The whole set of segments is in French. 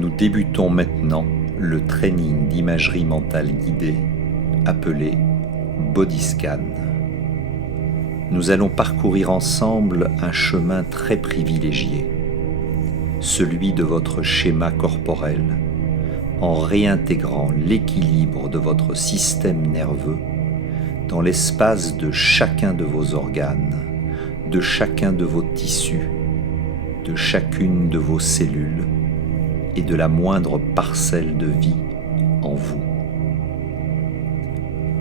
Nous débutons maintenant le training d'imagerie mentale guidée appelé Bodyscan. Nous allons parcourir ensemble un chemin très privilégié, celui de votre schéma corporel, en réintégrant l'équilibre de votre système nerveux dans l'espace de chacun de vos organes, de chacun de vos tissus, de chacune de vos cellules et de la moindre parcelle de vie en vous.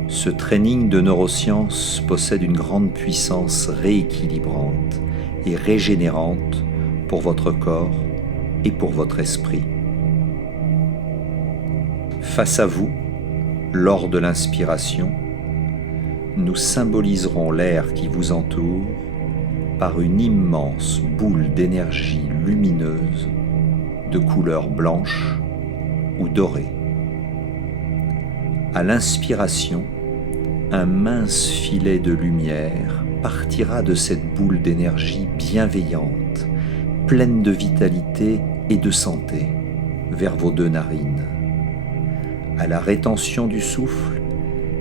Ce training de neurosciences possède une grande puissance rééquilibrante et régénérante pour votre corps et pour votre esprit. Face à vous, lors de l'inspiration, nous symboliserons l'air qui vous entoure par une immense boule d'énergie lumineuse de couleur blanche ou dorée. À l'inspiration, un mince filet de lumière partira de cette boule d'énergie bienveillante, pleine de vitalité et de santé, vers vos deux narines. À la rétention du souffle,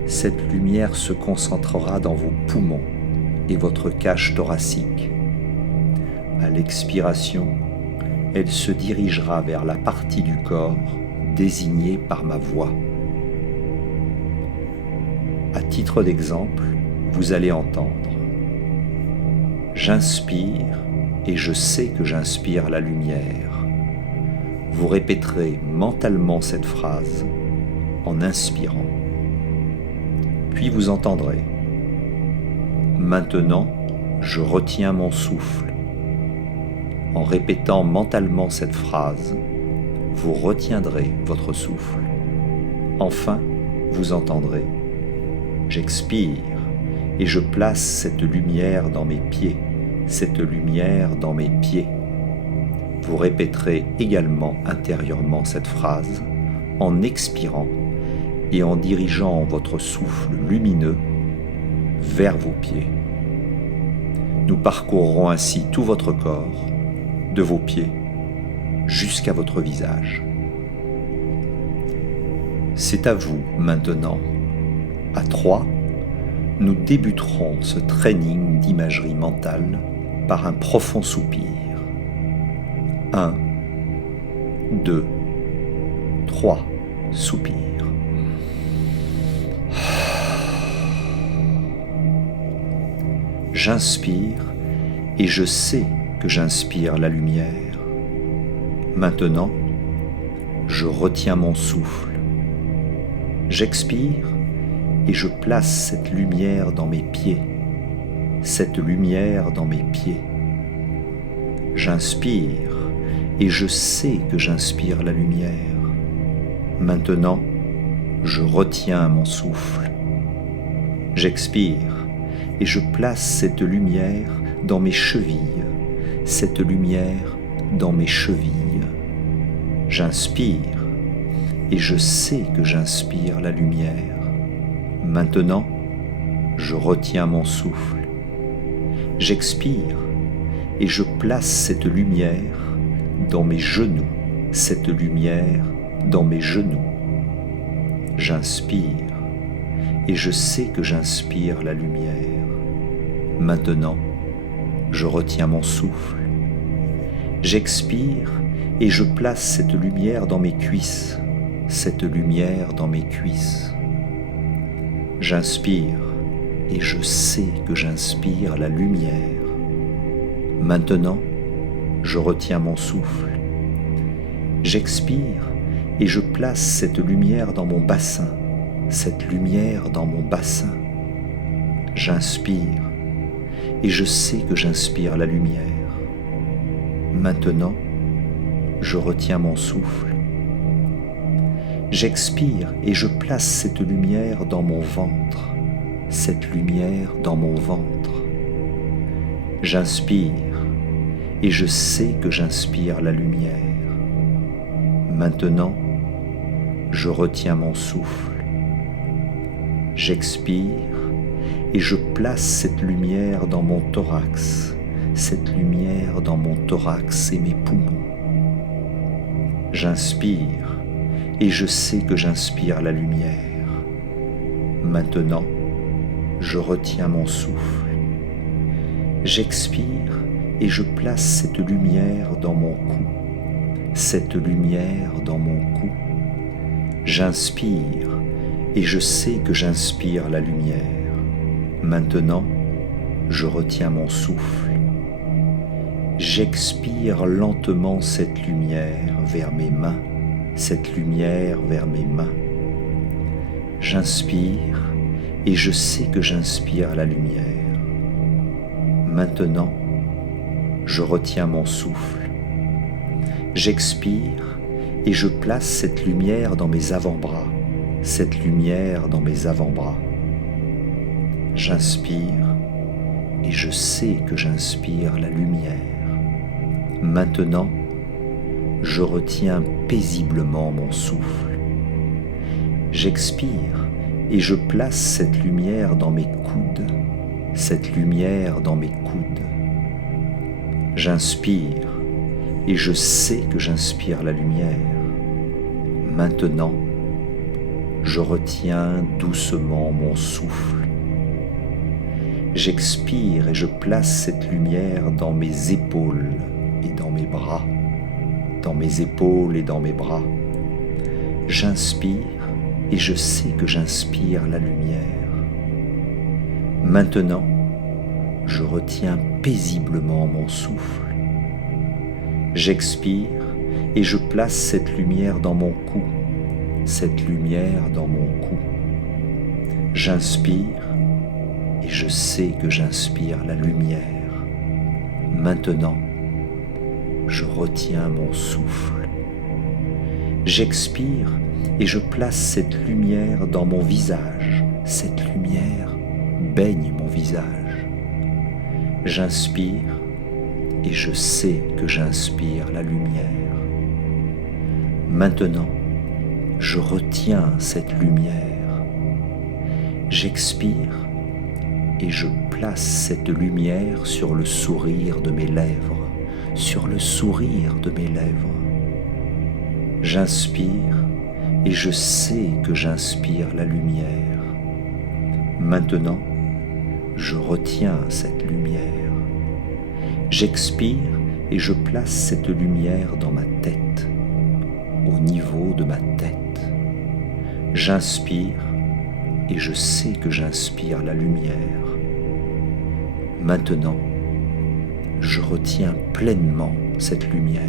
cette lumière se concentrera dans vos poumons et votre cage thoracique. À l'expiration, elle se dirigera vers la partie du corps désignée par ma voix. À titre d'exemple, vous allez entendre « J'inspire et je sais que j'inspire la lumière ». Vous répéterez mentalement cette phrase en inspirant. Puis vous entendrez « Maintenant, je retiens mon souffle ». En répétant mentalement cette phrase, vous retiendrez votre souffle. Enfin, vous entendrez « J'expire et je place cette lumière dans mes pieds, cette lumière dans mes pieds ». Vous répéterez également intérieurement cette phrase en expirant et en dirigeant votre souffle lumineux vers vos pieds. Nous parcourrons ainsi tout votre corps, de vos pieds jusqu'à votre visage. C'est à vous maintenant. À 3, nous débuterons ce training d'imagerie mentale par un profond soupir. 1, 2, 3, soupir. J'inspire et je sais que j'inspire la lumière. Maintenant, je retiens mon souffle. J'expire et je place cette lumière dans mes pieds, cette lumière dans mes pieds. J'inspire et je sais que j'inspire la lumière. Maintenant, je retiens mon souffle. J'expire et je place cette lumière dans mes chevilles, cette lumière dans mes chevilles. J'inspire et je sais que j'inspire la lumière. Maintenant, je retiens mon souffle. J'expire et je place cette lumière dans mes genoux, cette lumière dans mes genoux. J'inspire et je sais que j'inspire la lumière. Maintenant, je retiens mon souffle. J'expire et je place cette lumière dans mes cuisses, cette lumière dans mes cuisses. J'inspire et je sais que j'inspire la lumière. Maintenant, je retiens mon souffle. J'expire et je place cette lumière dans mon bassin, cette lumière dans mon bassin. J'inspire et je sais que j'inspire la lumière. Maintenant, je retiens mon souffle. J'expire et je place cette lumière dans mon ventre, cette lumière dans mon ventre. J'inspire et je sais que j'inspire la lumière. Maintenant, je retiens mon souffle. J'expire et je place cette lumière dans mon thorax, cette lumière dans mon thorax et mes poumons. J'inspire et je sais que j'inspire la lumière. Maintenant, je retiens mon souffle. J'expire et je place cette lumière dans mon cou. Cette lumière dans mon cou. J'inspire et je sais que j'inspire la lumière. Maintenant, je retiens mon souffle. J'expire lentement cette lumière vers mes mains, cette lumière vers mes mains. J'inspire et je sais que j'inspire la lumière. Maintenant, je retiens mon souffle. J'expire et je place cette lumière dans mes avant-bras, cette lumière dans mes avant-bras. J'inspire et je sais que j'inspire la lumière. Maintenant, je retiens paisiblement mon souffle. J'expire et je place cette lumière dans mes coudes, cette lumière dans mes coudes. J'inspire et je sais que j'inspire la lumière. Maintenant, je retiens doucement mon souffle. J'expire et je place cette lumière dans mes épaules et dans mes bras, dans mes épaules et dans mes bras. J'inspire et je sais que j'inspire la lumière. Maintenant, je retiens paisiblement mon souffle. J'expire et je place cette lumière dans mon cou, cette lumière dans mon cou. J'inspire et je sais que j'inspire la lumière. Maintenant, je retiens mon souffle. J'expire et je place cette lumière dans mon visage. Cette lumière baigne mon visage. J'inspire et je sais que j'inspire la lumière. Maintenant, je retiens cette lumière. J'expire et je place cette lumière sur le sourire de mes lèvres, sur le sourire de mes lèvres. J'inspire et je sais que j'inspire la lumière. Maintenant, je retiens cette lumière. J'expire et je place cette lumière dans ma tête, au niveau de ma tête. J'inspire et je sais que j'inspire la lumière. Maintenant, je retiens pleinement cette lumière.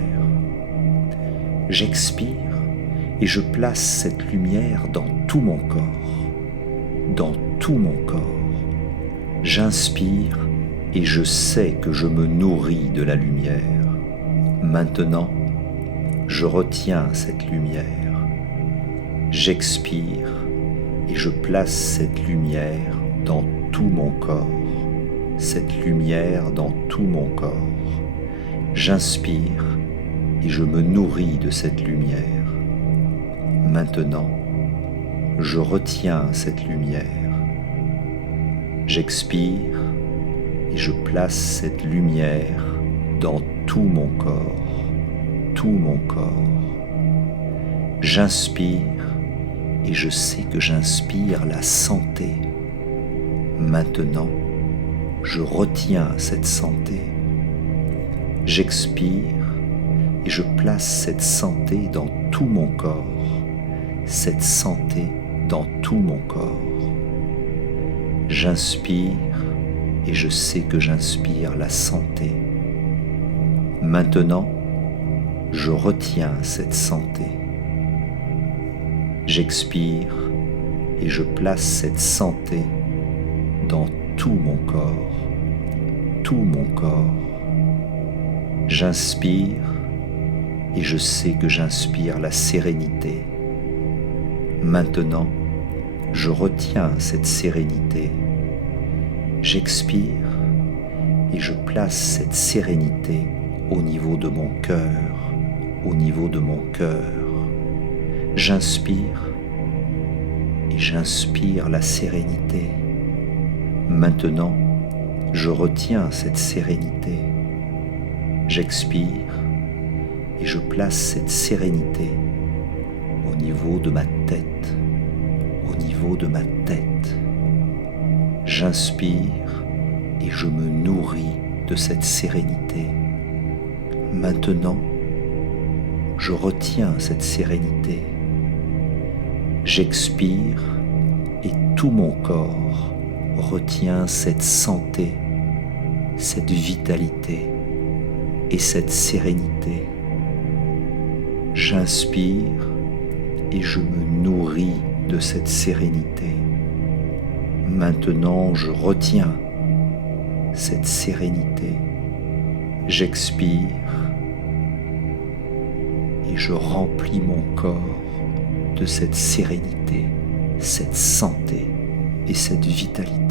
J'expire et je place cette lumière dans tout mon corps, dans tout mon corps. J'inspire et je sais que je me nourris de la lumière. Maintenant, je retiens cette lumière. J'expire et je place cette lumière dans tout mon corps, cette lumière dans tout mon corps. J'inspire et je me nourris de cette lumière. Maintenant, je retiens cette lumière. J'expire et je place cette lumière dans tout mon corps, tout mon corps. J'inspire et je sais que j'inspire la santé. Maintenant, je retiens cette santé. J'expire et je place cette santé dans tout mon corps, cette santé dans tout mon corps. J'inspire et je sais que j'inspire la santé. Maintenant, je retiens cette santé. J'expire et je place cette santé dans tout mon corps, tout mon corps. J'inspire et je sais que j'inspire la sérénité. Maintenant, je retiens cette sérénité. J'expire et je place cette sérénité au niveau de mon cœur, au niveau de mon cœur. J'inspire et j'inspire la sérénité. Maintenant, je retiens cette sérénité. J'expire et je place cette sérénité au niveau de ma tête, au niveau de ma tête. J'inspire et je me nourris de cette sérénité. Maintenant, je retiens cette sérénité. J'expire et tout mon corps retient cette santé, cette vitalité et cette sérénité. J'inspire et je me nourris de cette sérénité. Maintenant, je retiens cette sérénité. J'expire et je remplis mon corps de cette sérénité, cette santé et cette vitalité.